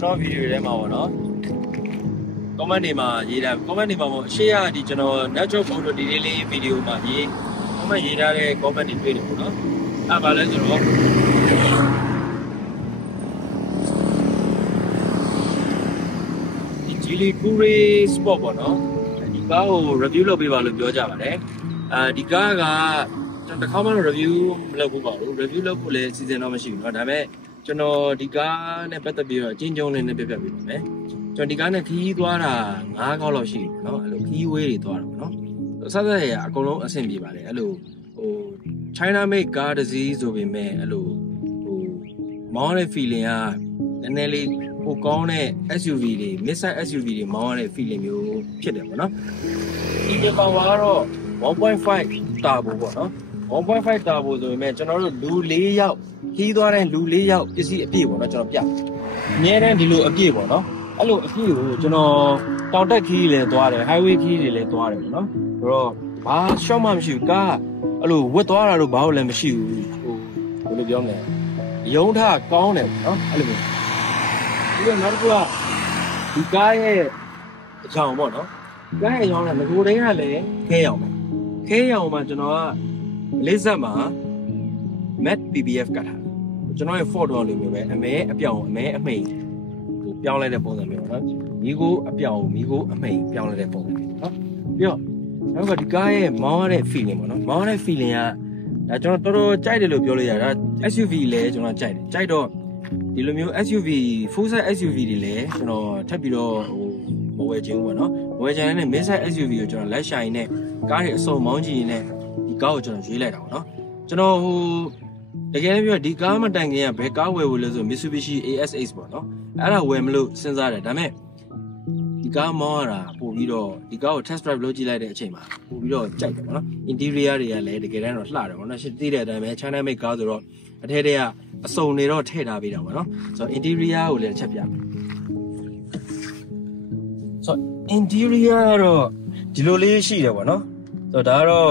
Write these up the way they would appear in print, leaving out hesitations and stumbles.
channel video đấy mà nó comment này mà gì là comment này mà share thì channel natural photo đi lên video mà gì comment gì ra đây comment đi về được nó bà lên rồi chỉ là Coolray Sport bọn nó đi cá review lâu bây giờ đượcပြောကြပါလေဒီကားကကျွန်တော်တစ်ခါမှreview မလုပ်ဘူးပါဘူး review လုပ်ဖို့လည်းစီစဉ်တော့မရှိဘူးเนาะဒါပေမဲ့ကျွန်တော်ဒီကားနဲ့ပတ်သက်ပြီးတော့အချင်းချင်းလေးနဲ့ပြပြပေးပါမယ်ကျွန်တော်ဒီကားနဲ့ခီးသွားတာ9ခေါက်လောက်ရှိတယ်เนาะအဲ့လိုခီးဝေးတွေသွားတာပေါ့เนาะဆက်ဆက်ရအကုန်လုံးအဆင်ပြေပါလေအဲ့လိုChina made car disease ဆိုပေမဲ့အဲ့လိုမောင်းတဲ့ feeling ကနည်းနည်းလေးပိုကောင်းတဲ့ SUV တွေ mid-size SUV တွေမောင်းရတဲ့ feeling မျိုးဖြစ်တယ်ပေါ့နော်ဒီကပါဝါကတော့ 1.5 turbo ပေါ့နော် 1.5 turbo ဆိုပေမဲ့ကျွန်တော်တို့လူ4ယောက်ခီးသွားတဲ့လူ4ယောက်ပစ္စည်းအပြည့်ပေါ့နော်ကျွန်တော်ပြအများတန်းဒီလိုအပြည့်ပေါ့နော်အဲ့လိုအပြည့်ကိုကျွန်တော်တောင်တက်ခီးလည်းသွားတယ် highway ခီးတွေလည်းသွားတယ်ပေါ့နော်ဆိုတော့ဘာရှော့မှမရှိဘူးကားအဲ့လိုဝတ်သွားတာတော့ဘာလို့လည်းမရှိဘူးဘယ်လိုပြောမလဲရုံးထားကောင်းတယ်ပေါ့နော်အဲ့လိုမျိုးဒီတော့နောက်တစ်ခုကဒီကားရဲ့အကြောင်းပေါ့နော်ကားရဲ့အကြောင်းလည်းငကိုတိုင်းကလည်းခဲရောင်ပဲခဲရောင်မှာကျွန်တော်ကလေးဆက်မှာ matte PPF ကတ်ထားကျွန်တော်ရဲ့ Ford တော်လိုမျိုးပဲအမဲအပြောင်အမဲအမိန်ကိုပြောင်းလိုက်တဲ့ပုံစံမျိုးနော်မိကိုအပြောင်မိကိုအမိန်ပြောင်းလိုက်တဲ့ပုံစံမျိုးနော်ပြီးတော့နောက်ကဒီကားရဲ့မောင်းရတဲ့ feeling ပေါ့နော်မောင်းရတဲ့ feeling ကဒါကျွန်တော်တော်တော်ကြိုက်တယ်လို့ပြောလို့ရတာ SUV လည်းကျွန်တော်ကြိုက်တယ်ကြိုက်တော့ဒီလိုမျိုး SUV full size SUV တွေလည်းကျွန်တော်ထပ်ပြီးတော့မဝယ်ချင်ဘူးပေါ့နော်မဝယ်ချင်တဲ့ mid size SUV ကိုကျွန်တော်လက်ရှိုင်နဲ့ကားတွေအစုံမောင်းကြည့်နေဒီကားကိုကျွန်တော်ရွေးလိုက်တာပေါ့နော်ကျွန်တော်တကယ်လည်းပြောဒီကားမတိုင်ခင်ကဘယ်ကားဝယ်ဖို့လဲဆို Mitsubishi ASX ပေါ့နော်အဲ့ဒါဝယ်မလို့စဉ်းစားတယ်ဒါပေမဲ့ဒီကားမောင်းရတာပို့ပြီးတော့ဒီကားကို test drive လုပ်ကြည့်လိုက်တဲ့အချိန်မှာပို့ပြီးတော့ကြိုက်တယ်ပေါ့နော် interior တွေကလည်းတကယ်တမ်းတော့လှတယ်ပေါ့နော်ရှင်းသိတဲ့အတိုင်းပဲ China made ကားဆိုတော့အထက်တည်းကအစုံနေတော့ထည့်ထားပေးတာပေါ့နော်ဆိုတော့ interior ကိုလည်းချက်ပြမယ်ဆိုတော့ interior တော့ဒီလိုလေးရှိတယ်ပေါ့နော်ဆိုတော့ဒါကတော့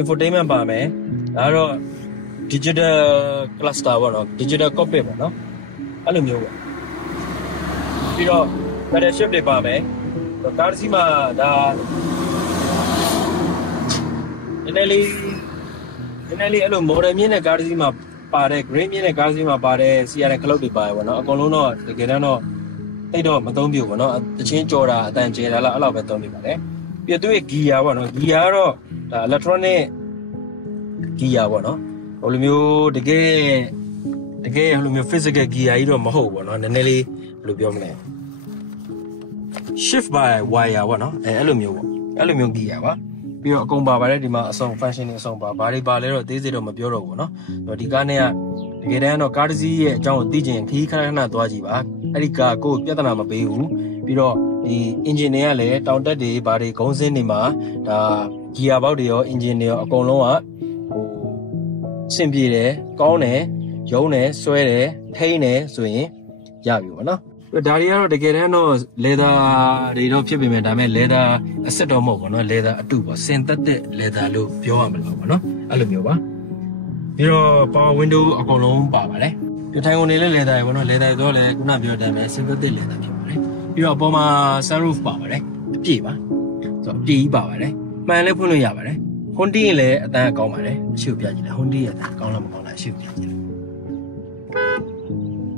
infotainment ပါမယ်ဒါကတော့ digital cluster ပေါ့နော် digital cockpit ပေါ့နော်အဲ့လိုမျိုးပေါ့ပြီးတော့ pedal shift တွေပါမယ်ကားစီးမှာဒါနည်းနည်းလေးအဲ့လို model မြင့်တဲ့ကားစီးမှာပါတယ် green မြင့်တဲ့ကားစီးမှာပါတယ် CRN ခလုတ်တွေပါတယ်ပေါ့နော်အကုန်လုံးတော့တကယ်တမ်းတော့တိတ်တော့မသုံးပြဘူးပေါ့နော်တချင်းကြော်တာအတန်ကျဲတာလားအဲ့လောက်ပဲသုံးပြပါတယ်ပြီးတော့သူ့ရဲ့ gear ပေါ့နော် gear ကတော့ဒါ electronic gear ပေါ့နော်ဟိုလိုမျိုးတကယ်ဟိုလိုမျိုး physical gear ကြီးတော့မဟုတ်ဘူးပေါ့နော်နည်းနည်းလေးဘယ်လိုပြောမလဲ shift by wire ပေါ့နော်အဲ့လိုမျိုးပေါ့အဲ့လိုမျိုး gear ပါပြီးတော့အကုန်ပါပါတယ်ဒီမှာအစုံ function တွေအစုံပါဘာတွေပါလဲတော့သေးသေးတော့မပြောတော့ဘူးเนาะဒီကားနဲ့ကတကယ်တမ်းတော့ကားတစ်စီးရဲ့အကြောင်းကိုသိချင်ခီးခဏခဏသွားကြည့်ပါအဲ့ဒီကားကိုပြဿနာမပေးဘူးပြီးတော့ဒီ engine တွေကလည်းတောင်တက်တွေဘာတွေဂုံးစင်းတွေမှာဒါ gear box တွေရော engine တွေရောအကုန်လုံးကဟိုအဆင်ပြေတယ်ကောင်းတယ်ရုံးတယ်ဆွဲတယ်ထိန်းတယ်ဆိုရင်ရပြီပေါ့နော်ဒါတွေကတော့တကယ်တမ်းတော့ leather တွေတော့ဖြစ်ပေမဲ့ဒါပေမဲ့ leather အစစ်တော့မဟုတ်ဘူးเนาะ leather အတုပေါ့ synthetic leather လို့ပြောရမှာပေါ့เนาะအဲ့လိုမျိုးပါပြီးတော့ power window အကုန်လုံးပါပါတယ်ဒီထိုင်ကုန်တွေလည်း leather ပေါ့เนาะ leather တော့လည်းခုနပြောတဲ့အတိုင်းပဲ synthetic leather ဖြစ်ပါတယ်ပြီးတော့အပေါ်မှာ sunroof ပါပါတယ်အပြည့်ပါဆိုတော့အပြည့်ကြီးပါပါတယ်မှန်လည်းဖွင့်လို့ရပါတယ် Honda ရင်လည်းအတန်းကောင်းပါတယ်အရှိကိုပြကြည့်တယ် Honda ရဲ့အတန်းကောင်းလားမကောင်းလားအရှိကိုပြကြည့်တယ်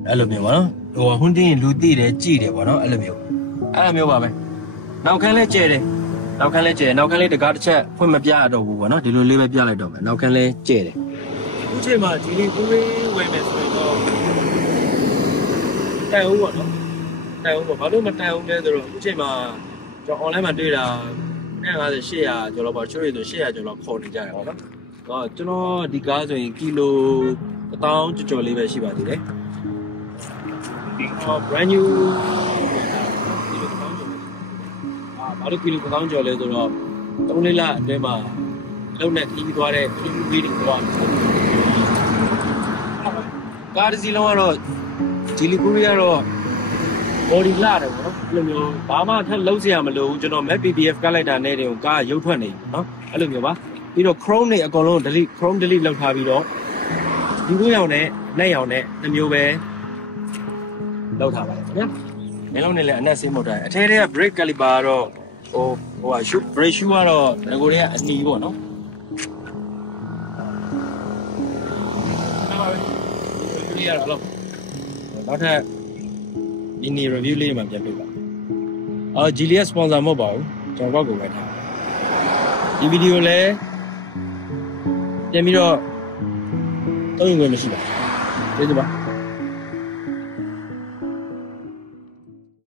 အဲ့လိုမျိုးပါနော်ဟိုဟွန်းတင်းလူသိတယ်ကြည်တယ်ပေါ့နော်အဲ့လိုမျိုးပါပဲနောက်ခန်းလဲကျဲတယ်နောက်ခန်းလဲတကားတစ်ချက်ဖွင့်မပြရတော့ဘူးပေါ့နော်ဒီလိုလေးပဲပြလိုက်တော့မယ်နောက်ခန်းလဲကျဲတယ်အခုချိန်မှာဒီလေးကိုဝယ်မယ်ဆိုရင်တော့တန်အောင်ပေါ့နော်တန်အောင်ပေါ့ဘာလို့မတန်အောင်လဲဆိုတော့အခုချိန်မှာကျွန်တော် online မှာတွေ့တာ950 800ကျော်လောက်ပေါ့ချိုးရဆို800ကျော်လောက်ခေါ်နေကြတယ်ပေါ့နော်တော့ကျွန်တော်ဒီကားဆိုရင်ကီလို1000ကျော်လေးပဲရှိပါသေးတယ်brand new ဘာလို့ကီလို1000ကျော်လဲဆိုတော့3-4လအတွင်းမှာလုံနဲ့ခီးသွားတဲ့ခီးတွေသွားကားတစ်စီးလုံးကတော့ဒီလီကူရီကတော့ body လာတယ်ပေါ့နော်အဲ့လိုမျိုးဘာမှထပ်လုံးစရာမလိုဘူးကျွန်တော် matte PPF ကလိုက်တာနဲ့တင်ကားရုပ်ထွက်နေပြီနော်အဲ့လိုမျိုးပါပြီးတော့ chrome တွေအကုန်လုံး chrome delete လောက်ထားပြီးတော့ဒီကိုရောင်နဲ့လက်ရောင်နဲ့နှမျိုးပဲလောက်ထားပါတယ် မင်းလုံးနဲ့လည်းအနက်ဆင်းမို့တိုင်းအထဲထဲက brake caliper ကတော့ဟိုshoe brake shoe ကတော့ငကိုတွေကအနီးပေါ့နော်ဒီရတော့နောက်ထပ် mini review လေးမှပြန်ပြပါGLS sponsor မဟုတ်ပါဘူးကျွန်တော်ဘောက်ကိုပဲထားဒီဗီဒီယိုလည်းပြန်ပြီးတော့သုံးဝင်မရှိပါဘူးကျေးဇူးပါ